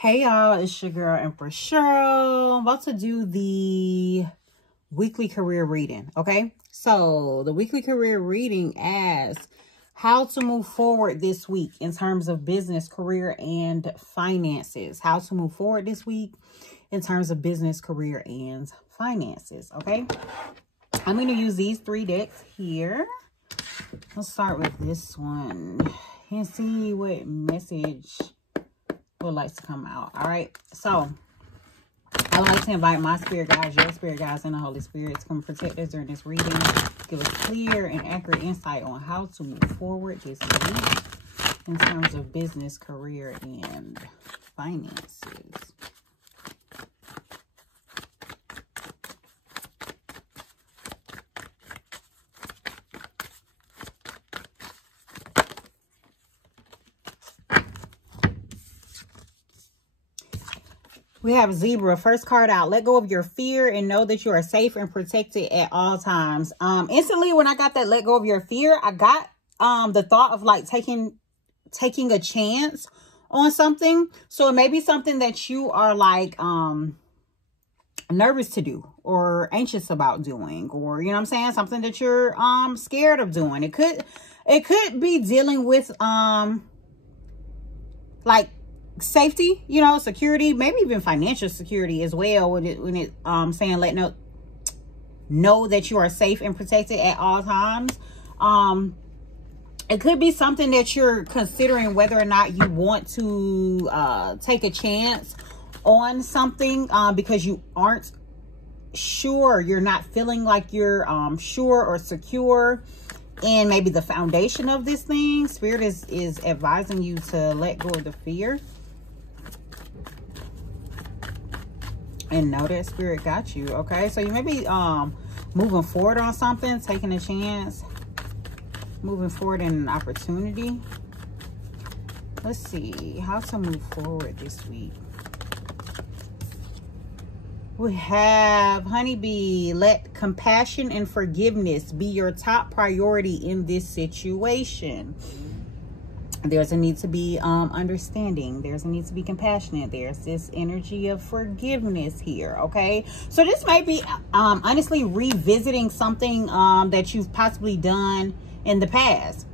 Hey y'all, it's your girl Empress Cheryl. I'm about to do the weekly career reading, okay? So the weekly career reading asks how to move forward this week in terms of business, career, and finances. How to move forward this week in terms of business, career, and finances, okay? I'm going to use these 3 decks here. Let's start with this one and see what message would like to come out. All right, so I would like to invite my spirit guides, your spirit guides, and the Holy Spirit to come protect us during this reading. Give us clear and accurate insight on how to move forward this week in terms of business, career, and finances. We have Zebra. First card out. Let go of your fear and know that you are safe and protected at all times. Instantly, when I got that let go of your fear, I got the thought of like taking a chance on something. So it may be something that you are like nervous to do or anxious about doing, or you know what I'm saying, something that you're scared of doing. It could be dealing with like safety, you know, security, maybe even financial security as well, when it saying know that you are safe and protected at all times. It could be something that you're considering whether or not you want to take a chance on something because you aren't sure, you're not feeling like you're sure or secure in maybe the foundation of this thing. Spirit is advising you to let go of the fear and know that Spirit got you, okay? So you may be moving forward on something, taking a chance, moving forward in an opportunity. Let's see how to move forward this week. We have Honeybee. Let compassion and forgiveness be your top priority in this situation. There's a need to be understanding. There's a need to be compassionate. There's this energy of forgiveness here, okay? So this might be honestly revisiting something that you've possibly done in the past.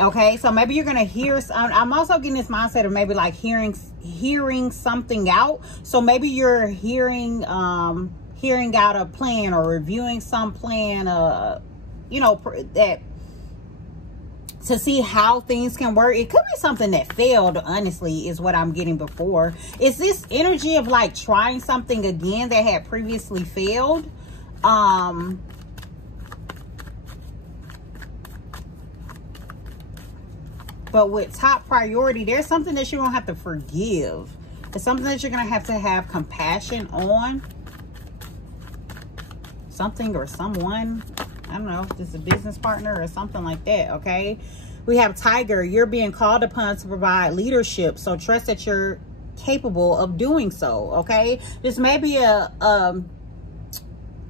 Okay, so maybe you're gonna hear. I'm also getting this mindset of maybe like hearing something out. So maybe you're hearing out a plan or reviewing some plan, you know, that to see how things can work. It could be something that failed, honestly, is what I'm getting before. It's this energy of like trying something again that had previously failed. But with top priority, there's something that you're going to have to forgive. It's something that you're going to have compassion on. Something or someone. I don't know if this is a business partner or something like that, okay? We have Tiger. You're being called upon to provide leadership, so trust that you're capable of doing so, okay? This may be a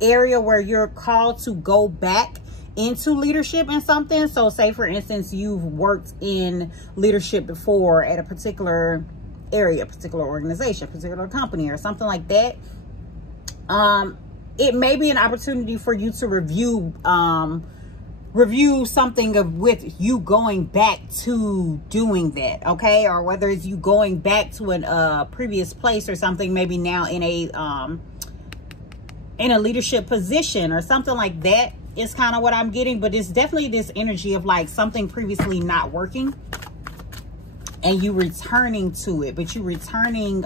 area where you're called to go back into leadership in something. So say, for instance, you've worked in leadership before at a particular area, particular organization, particular company, or something like that. It may be an opportunity for you to review something with you going back to doing that, okay? Or whether it's you going back to a previous place or something, maybe now in a leadership position or something like that is kind of what I'm getting. But it's definitely this energy of like something previously not working and you returning to it, but you returning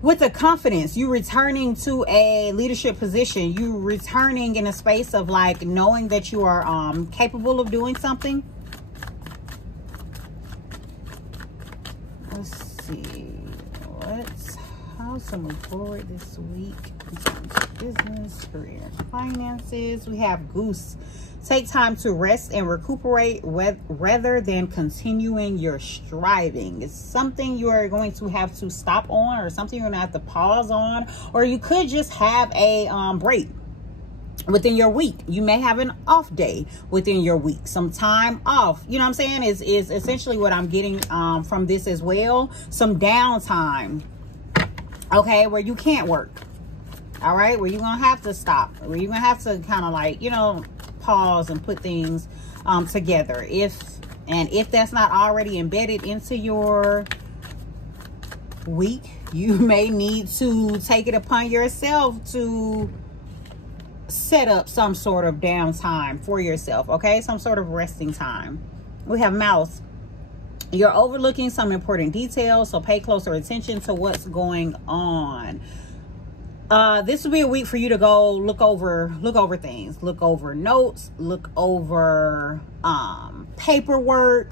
with a confidence. You returning to a leadership position. You returning in a space of like knowing that you are capable of doing something. Let's see how to move forward this week in terms of business, career, and finances. We have Goose. Take time to rest and recuperate rather than continuing your striving. It's something you are going to have to stop on, or something you're going to have to pause on, or you could just have a break. within your week. You may have an off day within your week, some time off. You know what I'm saying? Is essentially what I'm getting from this as well. Some downtime, okay, where you can't work. All right, where you're gonna have to stop, where you're gonna have to kind of like, you know, pause and put things together. If that's not already embedded into your week, you may need to take it upon yourself to set up some sort of downtime for yourself, okay? Some sort of resting time. We have mouth. You're overlooking some important details, so pay closer attention to what's going on. This will be a week for you to go look over things, look over notes, look over paperwork,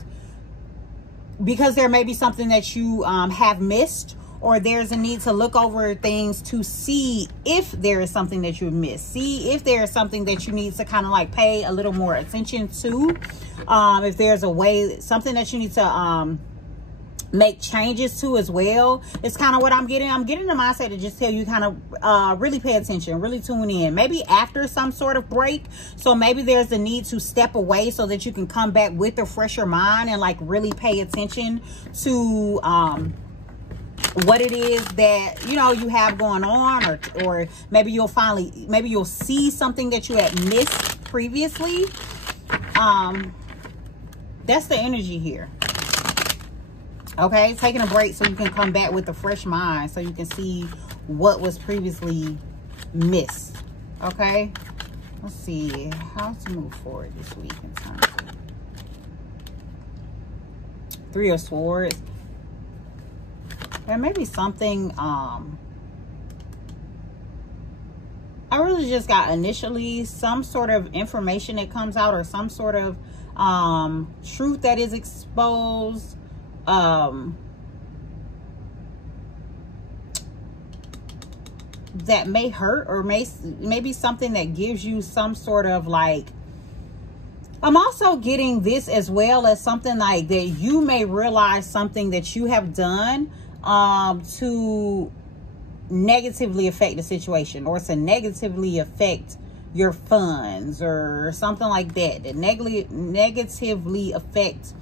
because there may be something that you have missed, or there's a need to look over things to see if there is something that you've missed. See if there is something that you need to kind of like pay a little more attention to. If there's a way, something that you need to make changes to as well. It's kind of what I'm getting. I'm getting the mindset to just tell you kind of really pay attention, really tune in. Maybe after some sort of break. So maybe there's the need to step away so that you can come back with a fresher mind and like really pay attention to what it is that, you know, you have going on, or maybe you'll see something that you had missed previously. That's the energy here. Okay, taking a break so you can come back with a fresh mind, so you can see what was previously missed. Okay, let's see how to move forward this week in terms of Three of Swords. There may be something I really just got initially some sort of information that comes out, or some sort of truth that is exposed. That may hurt, or maybe something that gives you some sort of like, I'm also getting this as well as something like that you may realize something that you have done to negatively affect the situation, or to negatively affect your funds, or something like that, that negatively affect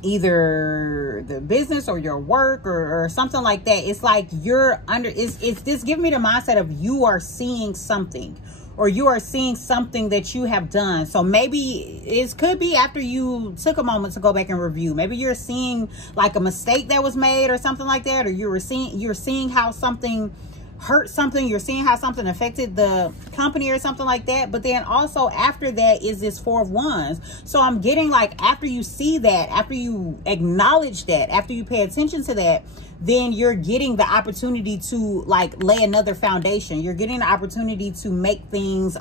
either the business or your work, or something like that. It's like you're under, it's this giving me the mindset of you are seeing something, or you are seeing something that you have done. So maybe it could be after you took a moment to go back and review. Maybe you're seeing like a mistake that was made or something like that, or you're seeing how something hurt something, you're seeing how something affected the company or something like that. But then also after that is this Four of Wands. So I'm getting like, after you see that, after you acknowledge that, after you pay attention to that, then you're getting the opportunity to like lay another foundation. You're getting the opportunity to make things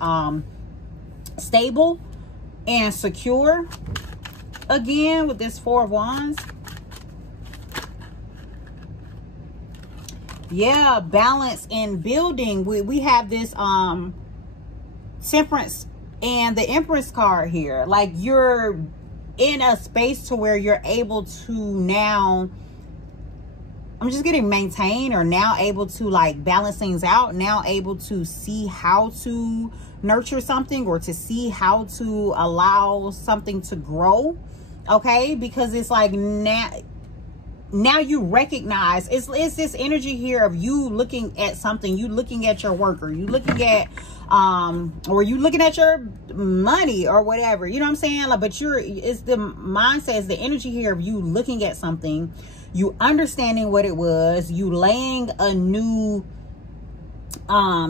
stable and secure again with this Four of Wands. Yeah, balance and building. We have this Temperance and the Empress card here. Like you're in a space to where you're able to now, I'm just getting maintain, or now able to like balance things out, now able to see how to nurture something, or to see how to allow something to grow. Okay, because it's like now you recognize, it's this energy here of you looking at something, you looking at your work, or you looking at or you looking at your money or whatever, you know what I'm saying? Like, but it's the mindset, it's the energy here of you looking at something, you understanding what it was, you laying a new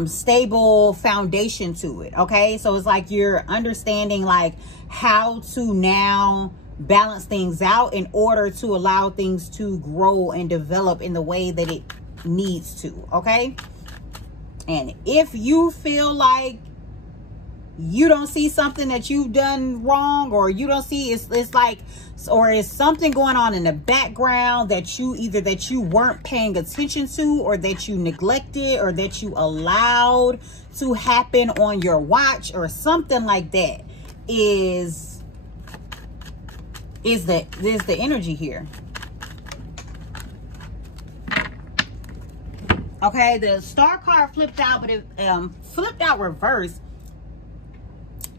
stable foundation to it. Okay, so it's like you're understanding like how to now balance things out in order to allow things to grow and develop in the way that it needs to. Okay, and if you feel like you don't see something that you've done wrong, or you don't see, it's like, or is something going on in the background that you weren't paying attention to, or that you neglected, or that you allowed to happen on your watch, or something like that, is the energy here. Okay, the star card flipped out, but it flipped out reverse.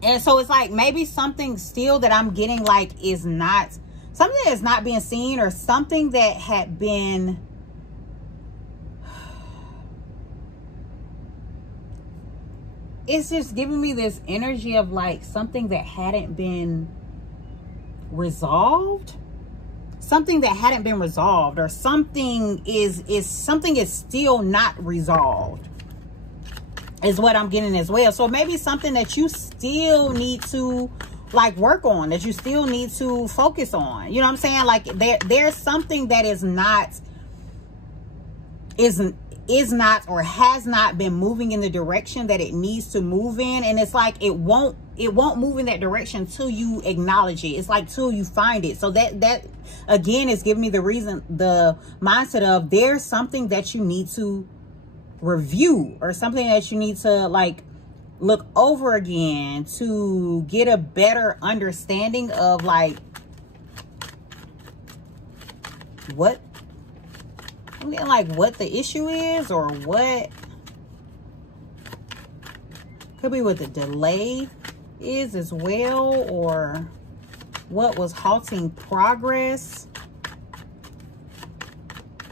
And so it's like maybe something still that I'm getting like is not, something that is not being seen, or something that had been, it's just giving me this energy of like something that hadn't been resolved. Something that hadn't been resolved, or something is still not resolved, is what I'm getting as well. So maybe something that you still need to like work on, that you still need to focus on. You know what I'm saying? Like there's something that is not or has not been moving in the direction that it needs to move in, and it's like it won't move in that direction till you acknowledge it. It's like till you find it. So that again is giving me the reason, the mindset of there's something that you need to review, or something that you need to like look over again to get a better understanding of like what, I'm getting like what the issue is, or what could be what the delay is as well, or what was halting progress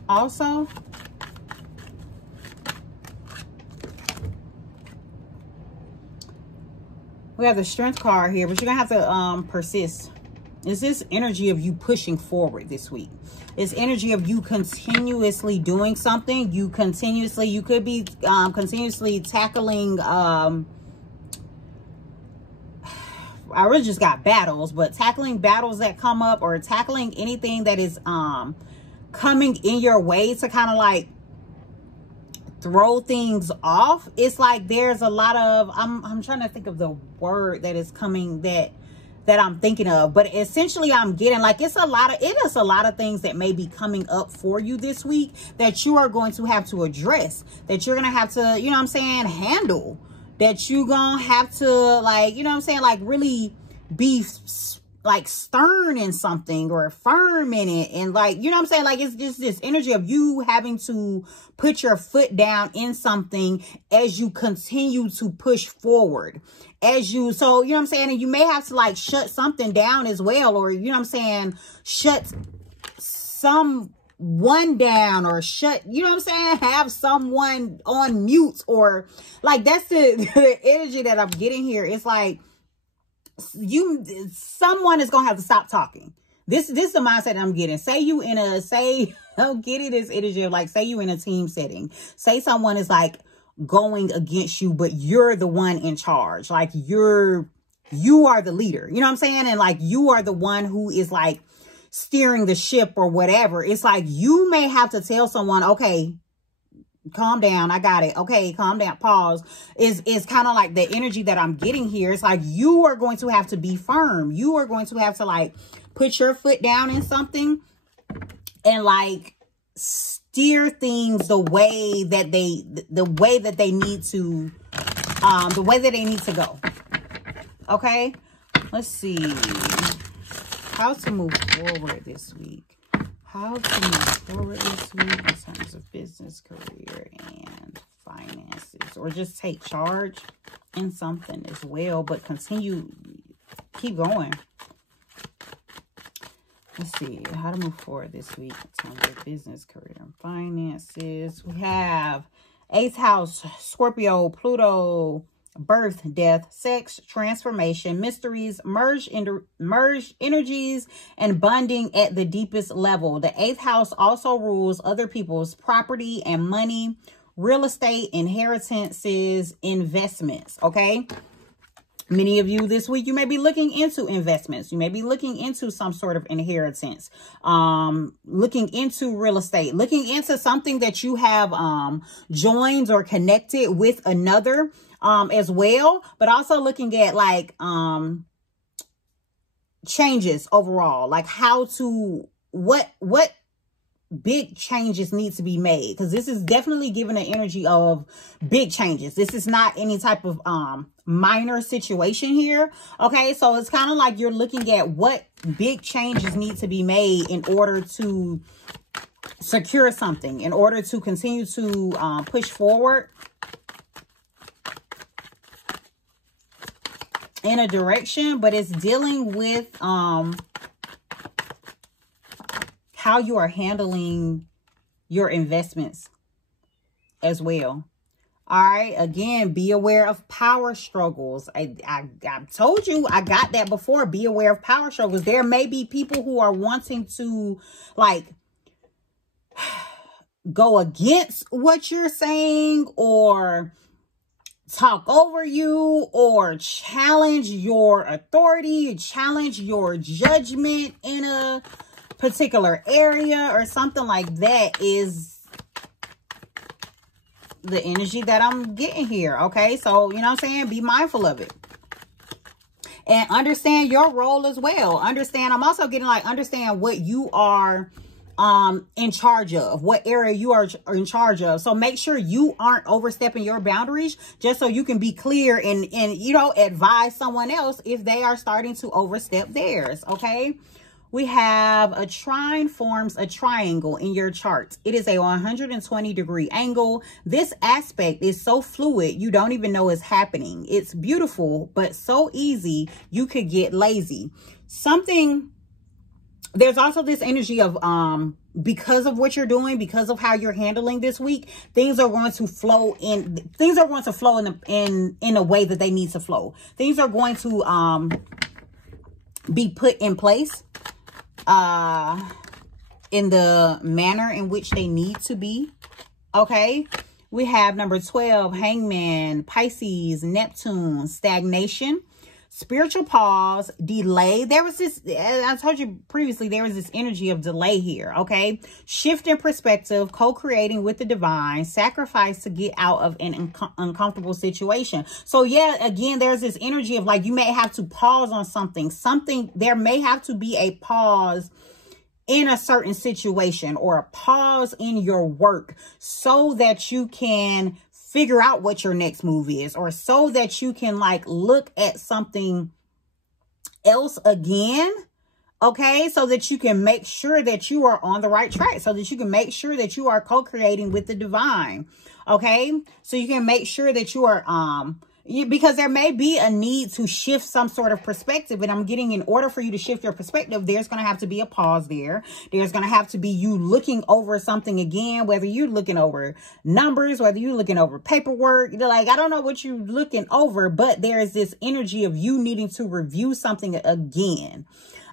also. We have the strength card here, but you're gonna have to persist. It's this energy of you pushing forward this week. It's energy of you continuously doing something. You could be continuously tackling, I really just got battles, but tackling battles that come up, or tackling anything that is coming in your way to kind of like throw things off. It's like there's a lot of, I'm trying to think of the word that is coming that I'm thinking of, but essentially I'm getting like it is a lot of things that may be coming up for you this week that you are going to have to address, that you're going to have to, you know what I'm saying, handle, that you're going to have to like, you know what I'm saying, like really be like stern in something, or firm in it. And like, you know what I'm saying? Like, it's just this energy of you having to put your foot down in something as you continue to push forward, so, you know what I'm saying? And you may have to like shut something down as well, or, you know what I'm saying, shut someone down, or shut, you know what I'm saying, have someone on mute, or like, that's the energy that I'm getting here. It's like, someone is gonna have to stop talking. This is the mindset that I'm getting. I'm getting this energy of like, say you in a team setting, say someone is like going against you, but you're the one in charge, like you are the leader, you know what I'm saying, and like you are the one who is like steering the ship or whatever. It's like you may have to tell someone, okay, calm down, I got it, okay, calm down, pause. Is kind of like the energy that I'm getting here. It's like you are going to have to be firm. You are going to have to like put your foot down in something and like steer things the way that they need to go. Okay, let's see how to move forward this week. How to move forward this week in terms of business, career, and finances, or just take charge in something as well, but keep going. Let's see how to move forward this week in terms of business, career, and finances. We have 8th house, Scorpio, Pluto, birth, death, sex, transformation, mysteries, merged energies, and bonding at the deepest level. The 8th house also rules other people's property and money, real estate, inheritances, investments. Okay. Many of you this week, you may be looking into investments. You may be looking into some sort of inheritance, looking into real estate, looking into something that you have joined or connected with another as well, but also looking at like changes overall, like what big changes need to be made, because this is definitely giving an energy of big changes. This is not any type of minor situation here. Okay, so it's kind of like you're looking at what big changes need to be made in order to secure something, in order to continue to push forward in a direction, but it's dealing with how you are handling your investments as well. All right, again, be aware of power struggles. I told you, I got that before. Be aware of power struggles. There may be people who are wanting to, like, go against what you're saying, or talk over you, or challenge your authority, challenge your judgment in a particular area or something like that, is the energy that I'm getting here. Okay, so you know what I'm saying, be mindful of it and understand your role as well. Understand, I'm also getting like, understand what you are in charge of, what area you are in charge of. So make sure you aren't overstepping your boundaries, just so you can be clear and you know, advise someone else if they are starting to overstep theirs. Okay, we have a trine forms a triangle in your chart. It is a 120-degree angle. This aspect is so fluid, you don't even know it's happening. It's beautiful, but so easy you could get lazy. There's also this energy of because of what you're doing, because of how you're handling this week, things are going to flow in. Things are going to flow in a way that they need to flow. Things are going to be put in place in the manner in which they need to be. Okay, we have number 12, Hangman, Pisces, Neptune, stagnation, spiritual pause, delay. There was this, I told you previously, there was this energy of delay here. Okay, shift in perspective, co-creating with the divine, sacrifice to get out of an uncomfortable situation. So yeah, again, there's this energy of like, you may have to pause on something. There may have to be a pause in a certain situation, or a pause in your work, so that you can figure out what your next move is, or so that you can like look at something else again. Okay, so that you can make sure that you are on the right track, so that you can make sure that you are co-creating with the divine. Okay, so you can make sure that you are because there may be a need to shift some sort of perspective, and I'm getting, in order for you to shift your perspective, there's going to have to be a pause there. There's going to have to be you looking over something again, whether you're looking over numbers, whether you're looking over paperwork, like, I don't know what you're looking over, but there is this energy of you needing to review something again.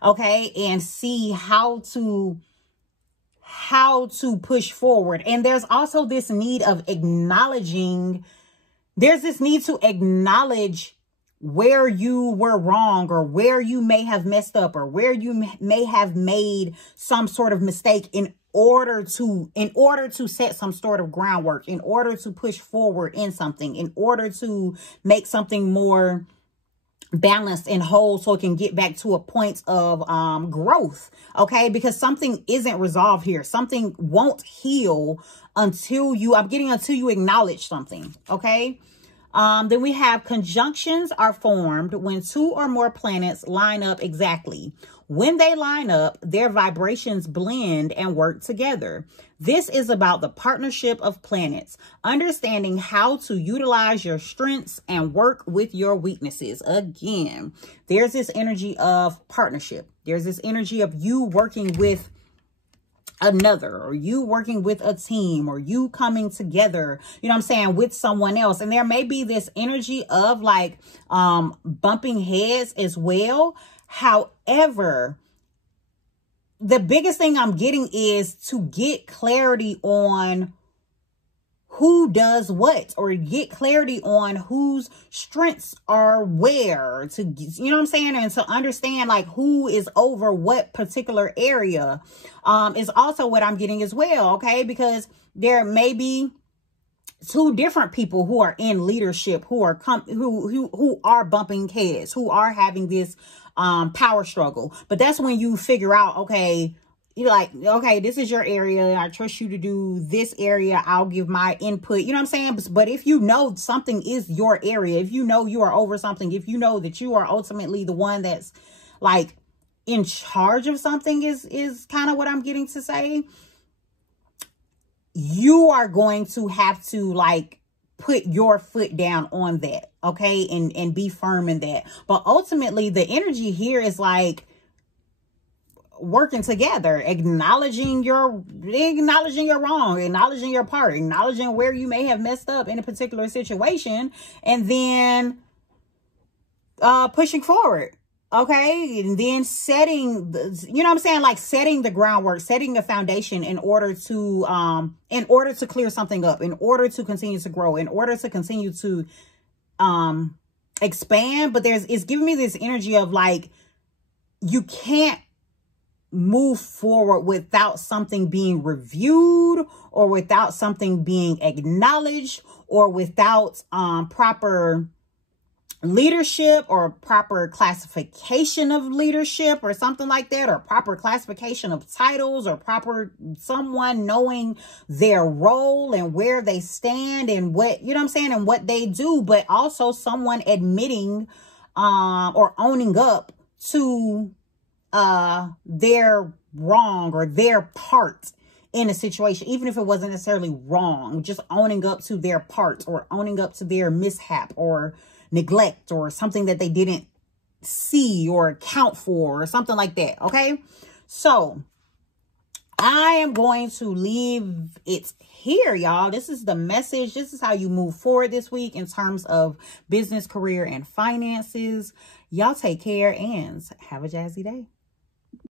Okay, and see how to push forward. And there's also this need of acknowledging. There's this need to acknowledge where you were wrong, or where you may have messed up, or where you may have made some sort of mistake, in order to set some sort of groundwork, in order to push forward in something, in order to make something more balanced and whole, so it can get back to a point of growth. Okay, because something isn't resolved here. Something won't heal until you acknowledge something. Okay, then we have conjunctions are formed when two or more planets line up exactly. When they line up, their vibrations blend and work together. This is about the partnership of planets, understanding how to utilize your strengths and work with your weaknesses. Again, there's this energy of partnership. There's this energy of you working with another, or you working with a team, or you coming together, you know what I'm saying, with someone else. And there may be this energy of like bumping heads as well. However, the biggest thing I'm getting is to get clarity on who does what, or get clarity on whose strengths are where, to, you know what I'm saying, and to understand like who is over what particular area is also what I'm getting as well. Okay, because there may be two different people who are in leadership, who are who are bumping heads, who are having this power struggle. But that's when you figure out, okay, you're like, okay, this is your area. I trust you to do this area. I'll give my input. You know what I'm saying? But if you know something is your area, if you know you are over something, if you know that you are ultimately the one that's like in charge of something, is kind of what I'm getting to say. you are going to have to like put your foot down on that, okay, and be firm in that. But ultimately, the energy here is like working together, acknowledging your wrong, acknowledging your part, acknowledging where you may have messed up in a particular situation, and then pushing forward. Okay, and then setting the, you know what I'm saying, like setting the groundwork, setting a foundation in order to clear something up, in order to continue to grow, in order to continue to expand. But it's giving me this energy of like, you can't move forward without something being reviewed, or without something being acknowledged, or without proper leadership, or proper classification of leadership, or something like that, or proper classification of titles, or proper someone knowing their role and where they stand and what, you know what I'm saying, and what they do, but also someone admitting or owning up to their wrong or their part in a situation, even if it wasn't necessarily wrong, just owning up to their part, or owning up to their mishap or neglect, or something that they didn't see or account for, or something like that. Okay, so I am going to leave it here, y'all. This is the message. This is how you move forward this week in terms of business, career, and finances. Y'all take care and have a jazzy day.